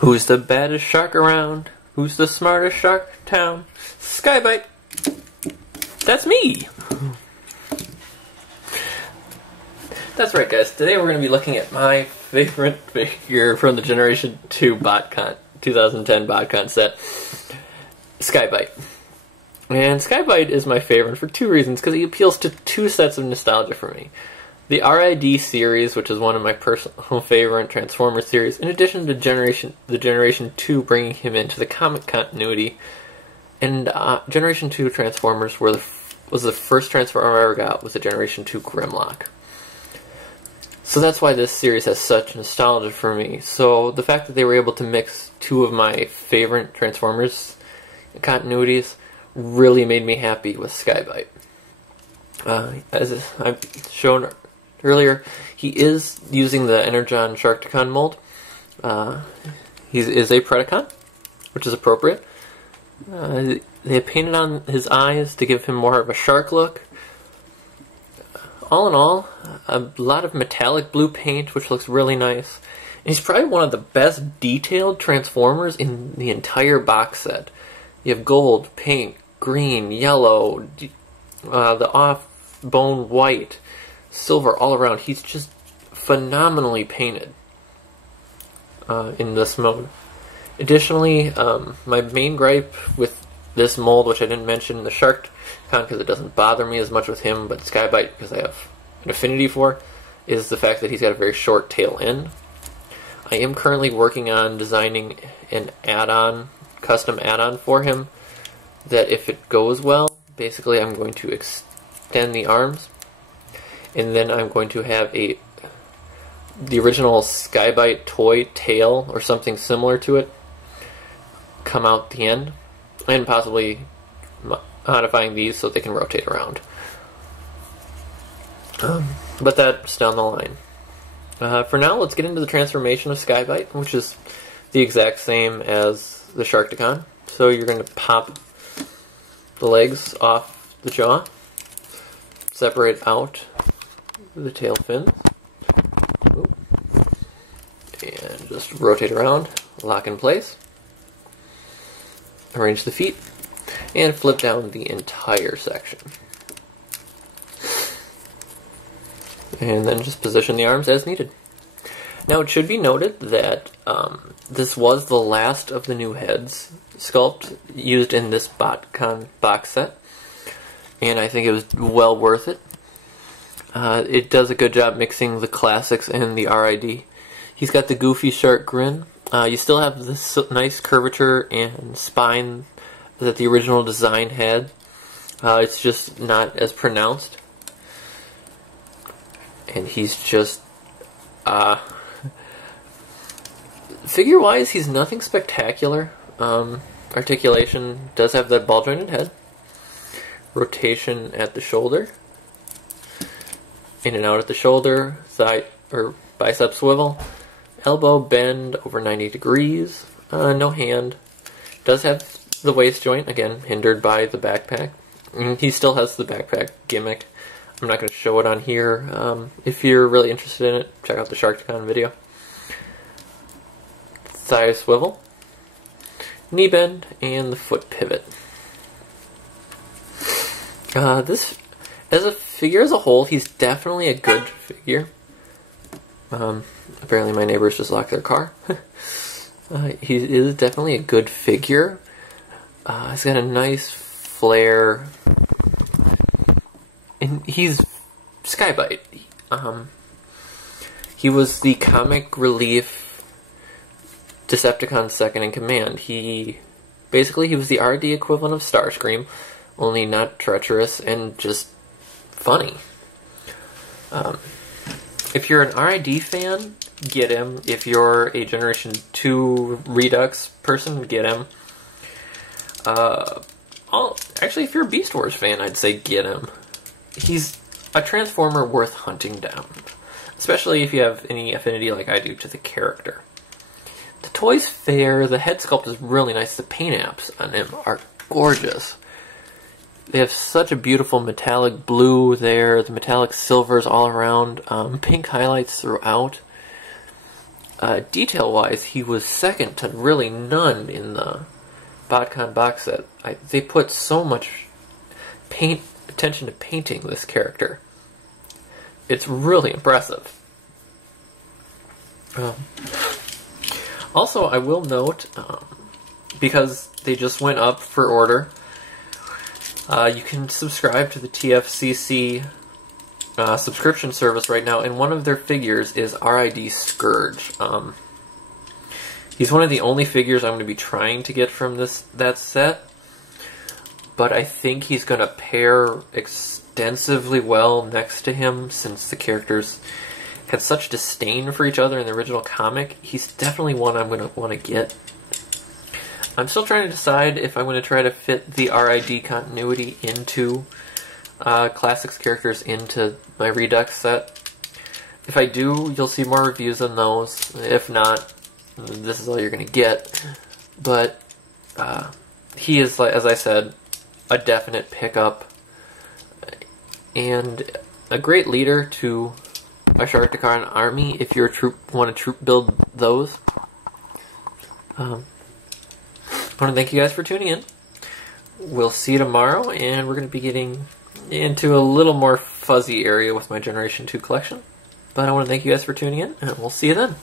Who's the baddest shark around? Who's the smartest shark town? Sky-Byte. That's me. That's right, guys. Today we're going to be looking at my favorite figure from the Generation 2 Botcon, 2010 Botcon set, Sky-Byte. And Sky-Byte is my favorite for two reasons, because he appeals to two sets of nostalgia for me. The RID series, which is one of my personal favorite Transformers series, in addition to the Generation 2 bringing him into the comic continuity. And Generation 2 Transformers was the first Transformer I ever got, was the Generation 2 Grimlock. So that's why this series has such nostalgia for me. So the fact that they were able to mix two of my favorite Transformers continuities really made me happy with Sky-Byte. As I've shown earlier, he is using the Energon Sharkticon mold. He is a Predacon, which is appropriate. They painted on his eyes to give him more of a shark look. All in all, a lot of metallic blue paint, which looks really nice. And he's probably one of the best detailed Transformers in the entire box set. You have gold, pink, green, yellow, the off-bone white, silver all around. He's just phenomenally painted in this mode. Additionally, my main gripe with this mold, which I didn't mention in the Sharkticon because it doesn't bother me as much with him, but Sky-Byte because I have an affinity for, is the fact that he's got a very short tail end. I am currently working on designing an add-on, custom add-on for him, that if it goes well, basically I'm going to extend the arms, and then I'm going to have the original Sky-Byte toy tail or something similar to it come out the end, and possibly modifying these so they can rotate around. But that's down the line. For now, let's get into the transformation of Sky-Byte, which is the exact same as the Sharkticon. So you're going to pop the legs off the jaw, separate out the tail fin, and just rotate around, lock in place, arrange the feet, and flip down the entire section. And then just position the arms as needed. Now it should be noted that this was the last of the new heads sculpt used in this Botcon box set, and I think it was well worth it. It does a good job mixing the classics and the RID. He's got the goofy shark grin. You still have this nice curvature and spine that the original design had. It's just not as pronounced. And he's just, figure-wise, he's nothing spectacular. Articulation does have that ball-jointed head. Rotation at the shoulder. In and out at the shoulder. Side or bicep swivel. Elbow bend over 90 degrees. No hand. Does have the waist joint, again, hindered by the backpack. He still has the backpack gimmick. I'm not going to show it on here. If you're really interested in it, check out the Sharkticon video. Thigh swivel, knee bend, and the foot pivot. This, as a figure as a whole, he's definitely a good figure. Apparently my neighbors just locked their car. He is definitely a good figure. He's got a nice flare. And he's Sky-Byte. He was the comic relief Decepticon second in command. Basically he was the RD equivalent of Starscream, only not treacherous and just funny. If you're an RID fan, get him. If you're a Generation 2 Redux person, get him. Actually, if you're a Beast Wars fan, I'd say get him. He's a Transformer worth hunting down, especially if you have any affinity like I do to the character. The toy's fair, the head sculpt is really nice, the paint apps on him are gorgeous. They have such a beautiful metallic blue there, the metallic silvers all around, pink highlights throughout. detail-wise, he was second to really none in the Botcon box set. They put so much attention to painting this character. It's really impressive. Also, I will note, because they just went up for order, you can subscribe to the TFCC subscription service right now, and one of their figures is RID Scourge. He's one of the only figures I'm going to be trying to get from that set, but I think he's going to pair extensively well next to him, since the characters had such disdain for each other in the original comic. He's definitely one I'm going to want to get. I'm still trying to decide if I'm going to try to fit the RID continuity into Classics characters into my Redux set. If I do, you'll see more reviews on those. If not, this is all you're going to get. But he is, as I said, a definite pickup and a great leader to a Sharktakan army if you want to troop build those. I want to thank you guys for tuning in. We'll see you tomorrow, and we're going to be getting into a little more fuzzy area with my Generation 2 collection. But I want to thank you guys for tuning in, and we'll see you then.